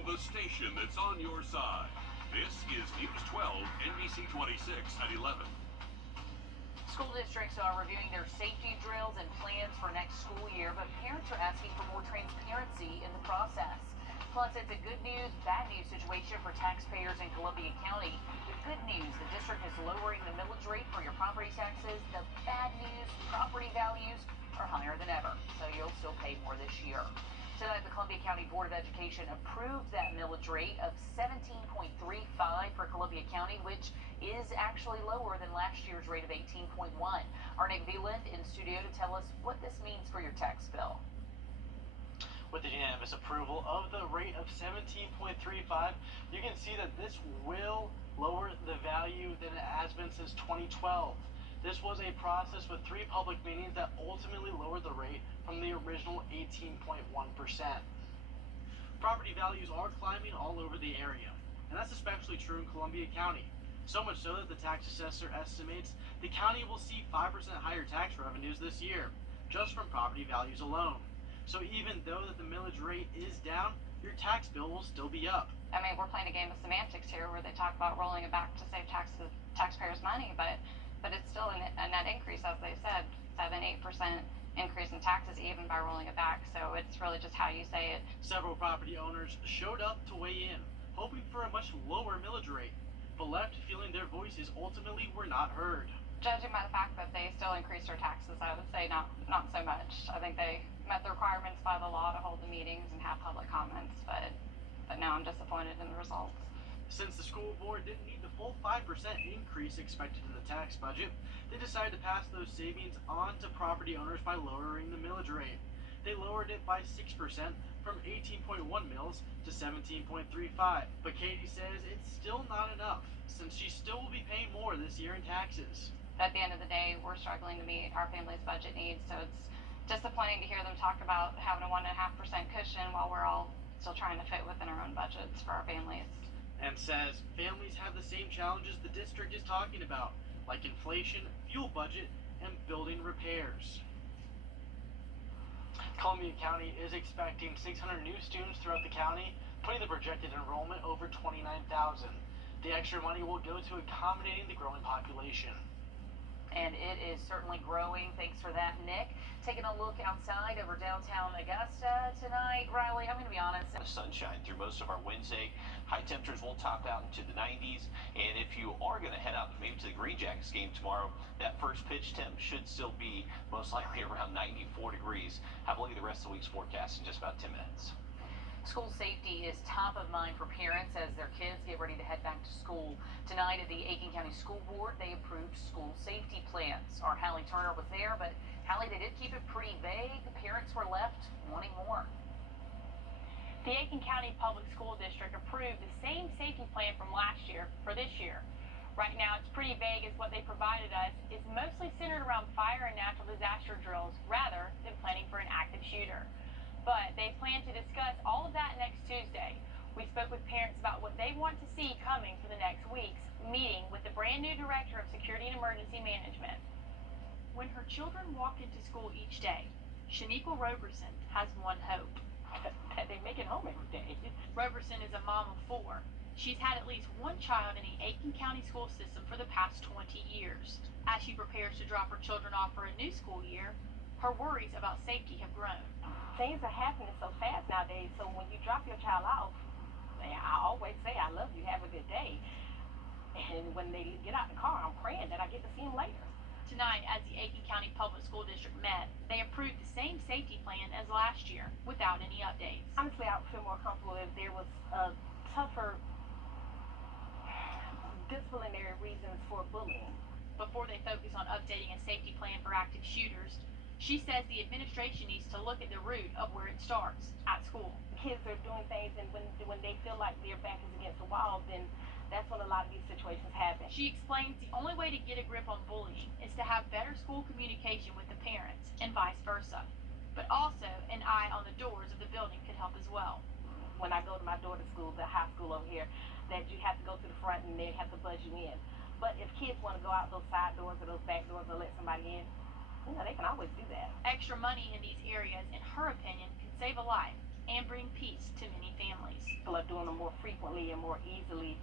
from the station that's on your side. This is News 12, NBC 26 at 11. School districts are reviewing their safety drills and plans for next school year, but parents are asking for more transparency in the process. Plus, it's a good news, bad news situation for taxpayers in Columbia County. The good news, the district is lowering the millage rate for your property taxes. The bad news, property values are higher than ever, so you'll still pay more this year. Tonight, the Columbia County Board of Education approved that millage rate of 17.35 for Columbia County, which is actually lower than last year's rate of 18.1. Our Nick Veland in studio to tell us what this means for your tax bill. With the unanimous approval of the rate of 17.35, you can see that this will lower the value than it has been since 2012. This was a process with 3 public meetings that ultimately lowered the rate from the original 18.1%. Property values are climbing all over the area, and that's especially true in Columbia County. So much so that the tax assessor estimates the county will see 5% higher tax revenues this year, just from property values alone. So even though that the millage rate is down, your tax bill will still be up. I mean, we're playing a game of semantics here where they talk about rolling it back to save taxpayers money, but it's still a net increase, as they said, 7-8% increase in taxes even by rolling it back. So it's really just how you say it. Several property owners showed up to weigh in, hoping for a much lower millage rate, but left feeling their voices ultimately were not heard. Judging by the fact that they still increased their taxes, I would say not so much. I think they met the requirements by the law to hold the meetings and have public comments, but now I'm disappointed in the results. Since the school board didn't need the full 5% increase expected in the tax budget, they decided to pass those savings on to property owners by lowering the millage rate. They lowered it by 6% from 18.1 mils to 17.35. But Katie says it's still not enough, since she still will be paying more this year in taxes. At the end of the day, we're struggling to meet our family's budget needs, so it's disappointing to hear them talk about having a 1.5% cushion while we're all still trying to fit within our own budgets for our families. And says families have the same challenges the district is talking about, like inflation, fuel budget, and building repairs. Columbia County is expecting 600 new students throughout the county, putting the projected enrollment over 29,000. The extra money will go to accommodating the growing population. And it is certainly growing. Thanks for that, Nick. Taking a look outside over downtown Augusta tonight. Riley, I'm going to be honest. Sunshine through most of our Wednesday. High temperatures will top out into the 90s. And if you are going to head out maybe to the Green Jackets game tomorrow, that first pitch temp should still be most likely around 94 degrees. Have a look at the rest of the week's forecast in just about 10 minutes. School safety is top of mind for parents as their kids get ready to head back to school. Tonight at the Aiken County School Board, they approved school safety plans. Our Hallie Turner was there, but Hallie, they did keep it pretty vague. Parents were left wanting more. The Aiken County Public School District approved the same safety plan from last year for this year. Right now, it's pretty vague as what they provided us is mostly centered around fire and natural disaster drills rather than planning for an active shooter. But they plan to discuss all of that next Tuesday. We spoke with parents about what they want to see coming for the next week's meeting with the brand new Director of Security and Emergency Management. When her children walk into school each day, Shaniqua Roberson has one hope, that they make it home every day. Roberson is a mom of 4. She's had at least one child in the Aiken County school system for the past 20 years. As she prepares to drop her children off for a new school year, her worries about safety have grown. Things are happening so fast nowadays, so when you drop your child off, I always say, I love you, have a good day. And when they get out the car, I'm praying that I get to see them later. Tonight, as the Aiken County Public School District met, they approved the same safety plan as last year without any updates. Honestly, I would feel more comfortable if there was tougher disciplinary reasons for bullying. Before they focus on updating a safety plan for active shooters, she says the administration needs to look at the root of where it starts, at school. Kids are doing things, and when they feel like their back is against the wall, then that's when a lot of these situations happen. She explains the only way to get a grip on bullying is to have better school communication with the parents, and vice versa. But also, an eye on the doors of the building could help as well. When I go to my daughter's school, the high school over here, that you have to go to the front and they have to buzz you in. But if kids want to go out those side doors or those back doors or let somebody in, they can always do that. Extra money in these areas, in her opinion, can save a life and bring peace to many families. People are doing them more frequently and more easily.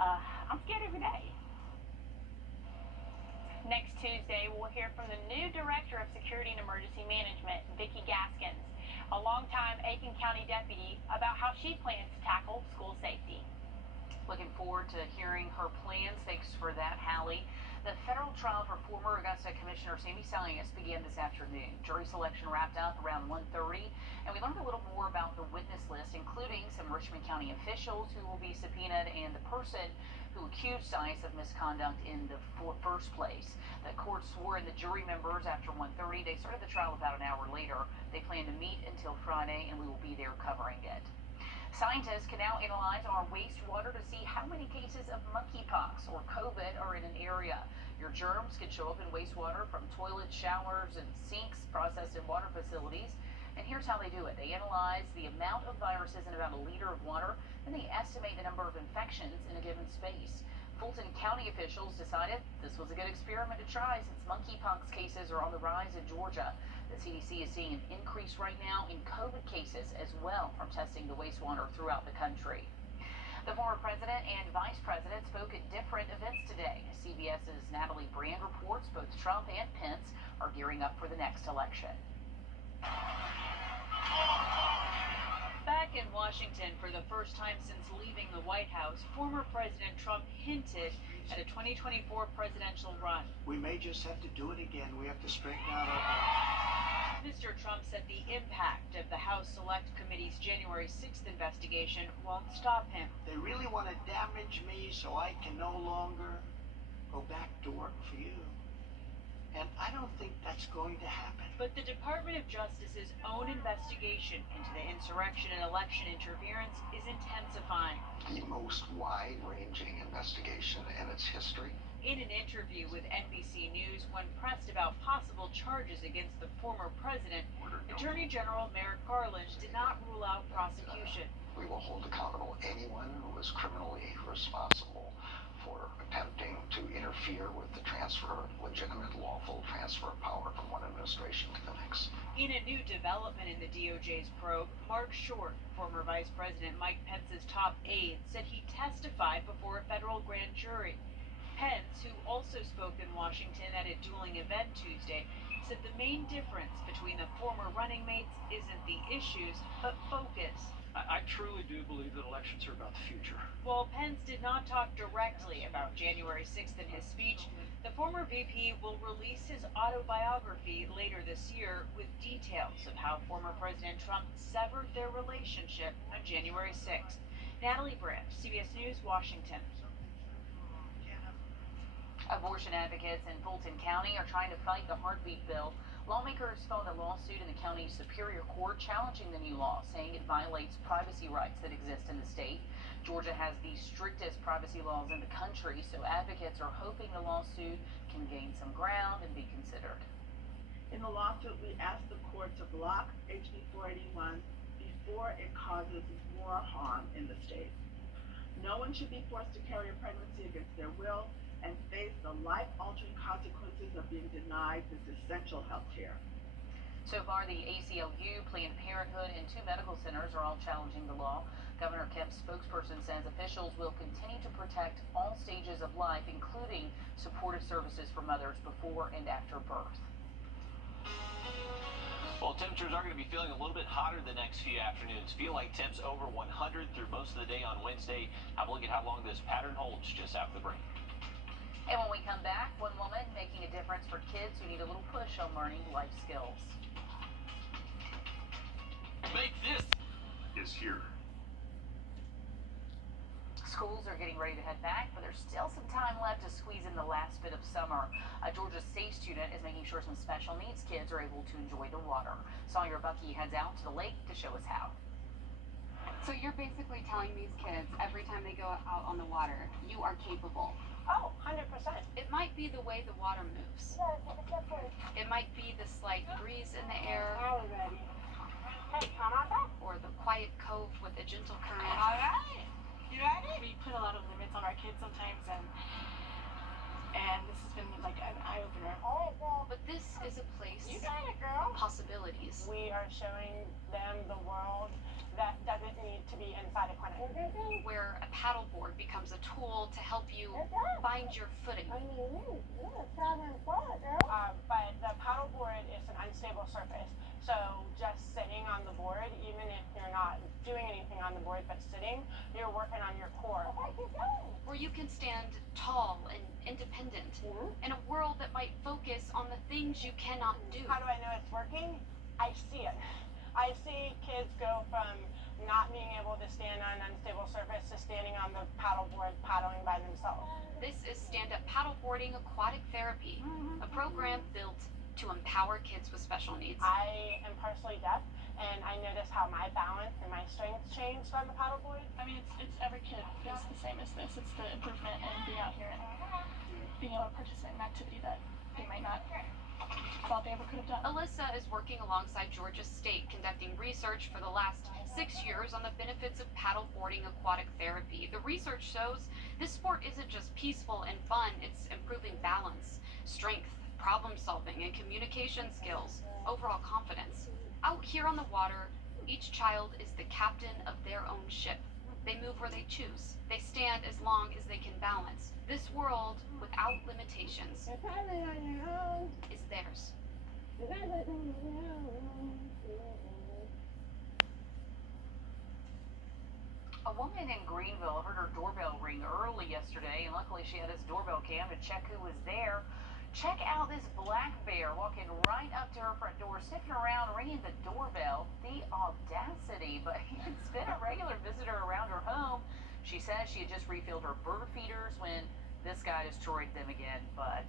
I'm scared every day. Next Tuesday, we'll hear from the new Director of Security and Emergency Management, Vicki Gaskins, a longtime Aiken County deputy, about how she plans to tackle school safety. Looking forward to hearing her plans. Thanks for that, Hallie. The federal trial for former Augusta Commissioner Sammy Salinas began this afternoon. Jury selection wrapped up around 1:30, and we learned a little more about the witness list, including some Richmond County officials who will be subpoenaed and the person who accused Salinas of misconduct in the first place. The court swore in the jury members after 1:30. They started the trial about an hour later. They plan to meet until Friday, and we will be there covering it. Scientists can now analyze our wastewater to see how many cases of monkeypox or COVID are in an area. Your germs can show up in wastewater from toilets, showers, and sinks processed in water facilities. And here's how they do it. They analyze the amount of viruses in about a liter of water, and they estimate the number of infections in a given space. Fulton County officials decided this was a good experiment to try since monkeypox cases are on the rise in Georgia. The CDC is seeing an increase right now in COVID cases as well from testing the wastewater throughout the country. The former president and vice president spoke at different events today. CBS's Natalie Brand reports both Trump and Pence are gearing up for the next election. Back in Washington for the first time since leaving the White House, former President Trump hinted at a 2024 presidential run. We may just have to do it again. We have to straighten out our... Mr. Trump said the impact of the House Select Committee's January 6th investigation won't stop him. They really want to damage me so I can no longer go back to work for you. And I don't think that's going to happen. But the Department of Justice's own investigation into the insurrection and election interference is intensifying. The most wide-ranging investigation in its history. In an interview with NBC News, when pressed about possible charges against the former president, Attorney General Merrick Garland did not rule out prosecution. We will hold accountable anyone who is criminally responsible for attempting to interfere with the legitimate lawful transfer of power from one administration to the next. In a new development in the DOJ's probe, Mark Short, former Vice President Mike Pence's top aide, said he testified before a federal grand jury. Pence, who also spoke in Washington at a dueling event Tuesday, said the main difference between the former running mates isn't the issues, but focus. I truly do believe that elections are about the future. While Pence did not talk directly about January 6th in his speech, the former VP will release his autobiography later this year with details of how former President Trump severed their relationship on January 6th. Natalie Brand, CBS News, Washington. Abortion advocates in Fulton County are trying to fight the heartbeat bill. Lawmakers filed a lawsuit in the county's Superior Court challenging the new law, saying it violates privacy rights that exist in the state. Georgia has the strictest privacy laws in the country, so advocates are hoping the lawsuit can gain some ground and be considered. In the lawsuit, we asked the court to block HB 481 before it causes more harm in the state. No one should be forced to carry a pregnancy against their will and face the life-altering consequences of being denied this essential health care. So far, the ACLU, Planned Parenthood, and 2 medical centers are all challenging the law. Governor Kemp's spokesperson says officials will continue to protect all stages of life, including supportive services for mothers before and after birth. Well, temperatures are going to be feeling a little bit hotter the next few afternoons. Feel like temps over 100 through most of the day on Wednesday. Have a look at how long this pattern holds just after the break. And when we come back, one woman making a difference for kids who need a little push on learning life skills. Make this is here. Schools are getting ready to head back, but there's still some time left to squeeze in the last bit of summer. A Georgia State student is making sure some special needs kids are able to enjoy the water. Sawyer Bucky heads out to the lake to show us how. So you're basically telling these kids every time they go out on the water, you are capable. Oh, 100%. It might be the way the water moves. It might be the slight breeze in the air. Hey, come on back. Or the quiet cove with a gentle current. All right. You ready? We put a lot of limits on our kids sometimes, and this has been like an eye-opener. All right, girl. But this is a place You got it, girl. of possibilities. We are showing them the world that doesn't need to be inside a clinic. Where a paddleboard becomes a tool to help you find your footing. But the paddleboard is an unstable surface, so just sitting on the board, even if you're not doing anything on the board but sitting, you're working on your core. Where you can stand tall and independent in a world that might focus on the things you cannot do. How do I know it's working? I see it. I see kids go from not being able to stand on an unstable surface to standing on the paddleboard paddling by themselves. This is Stand-Up Paddleboarding Aquatic Therapy, a program built to empower kids with special needs. I am partially deaf, and I notice how my balance and my strength changed on the paddleboard. I mean, it's every kid is the same as this. It's the improvement in being out here and being able to participate in an activity that they might not thought they ever could have done. Alyssa is working alongside Georgia State, conducting research for the last 6 years on the benefits of paddleboarding aquatic therapy. The research shows this sport isn't just peaceful and fun, it's improving balance, strength, problem solving, and communication skills, overall confidence. Out here on the water, each child is the captain of their own ship. They move where they choose. They stand as long as they can balance. This world, without limitations, is theirs. A woman in Greenville heard her doorbell ring early yesterday, and luckily she had his doorbell cam to check who was there. Check out this black bear walking right up to her front door, sniffing around, ringing the doorbell. The audacity, but it's been a regular visitor around her home. She says she had just refilled her bird feeders when this guy destroyed them again. But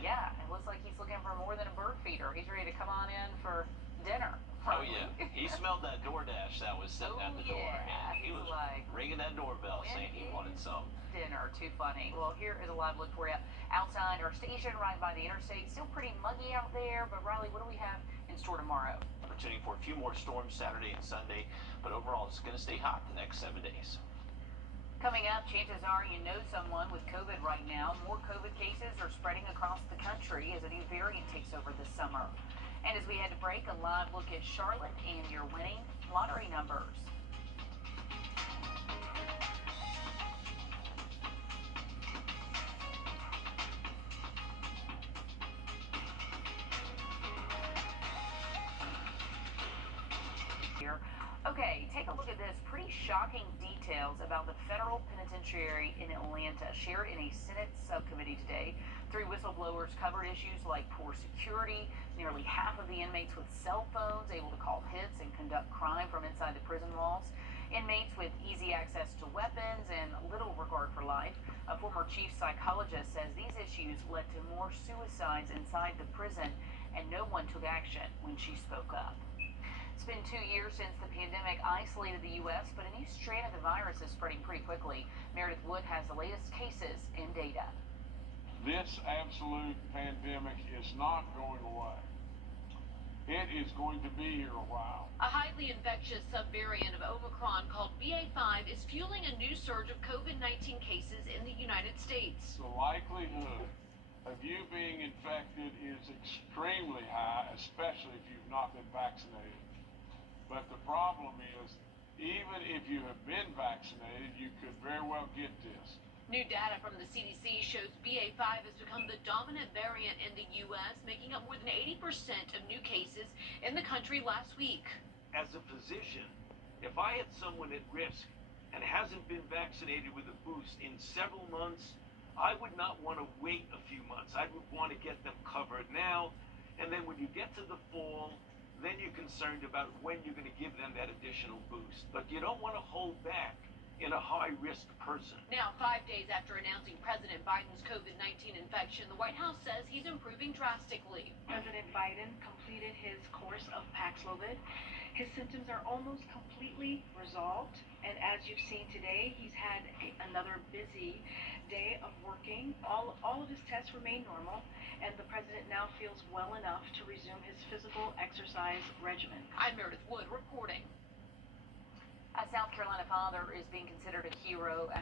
yeah, it looks like he's looking for more than a bird feeder. He's ready to come on in for dinner. Oh yeah, he smelled that DoorDash that was sitting at the door, and he was like ringing that doorbell saying he wanted some dinner. Too funny. Well, here is a live look for you outside our station right by the interstate. Still pretty muggy out there, but Riley, what do we have in store tomorrow? opportunity for a few more storms Saturday and Sunday, but overall it's going to stay hot the next 7 days. Coming up, chances are you know someone with COVID right now. More COVID cases are spreading across the country as a new variant takes over this summer. And as we head to break, a live look at Charlotte and your winning lottery numbers. Okay, take a look at this. Pretty shocking details about the federal penitentiary in Atlanta shared in a Senate subcommittee today. 3 whistleblowers covered issues like poor security, nearly half of the inmates with cell phones able to call hits and conduct crime from inside the prison walls, inmates with easy access to weapons and little regard for life. A former chief psychologist says these issues led to more suicides inside the prison, and no one took action when she spoke up. It's been 2 years since the pandemic isolated the U.S., but a new strain of the virus is spreading pretty quickly. Meredith Wood has the latest cases and data. This absolute pandemic is not going away. It is going to be here a while. A highly infectious subvariant of Omicron called BA.5 is fueling a new surge of COVID-19 cases in the United States. The likelihood of you being infected is extremely high, especially if you've not been vaccinated. But the problem is, even if you have been vaccinated, you could very well get this. New data from the CDC shows BA.5 has become the dominant variant in the U.S., making up more than 80% of new cases in the country last week. As a physician, if I had someone at risk and hasn't been vaccinated with a boost in several months, I would not want to wait a few months. I would want to get them covered now, and then when you get to the fall, then you're concerned about when you're going to give them that additional boost. But you don't want to hold back in a high-risk person. Now, 5 days after announcing President Biden's COVID-19 infection, the White House says he's improving drastically. President Biden completed his course of Paxlovid. His symptoms are almost completely resolved, and as you've seen today, he's had another busy day of working. All of his tests remain normal, and the president now feels well enough to resume his physical exercise regimen. I'm Meredith Wood reporting. A South Carolina father is being considered a hero after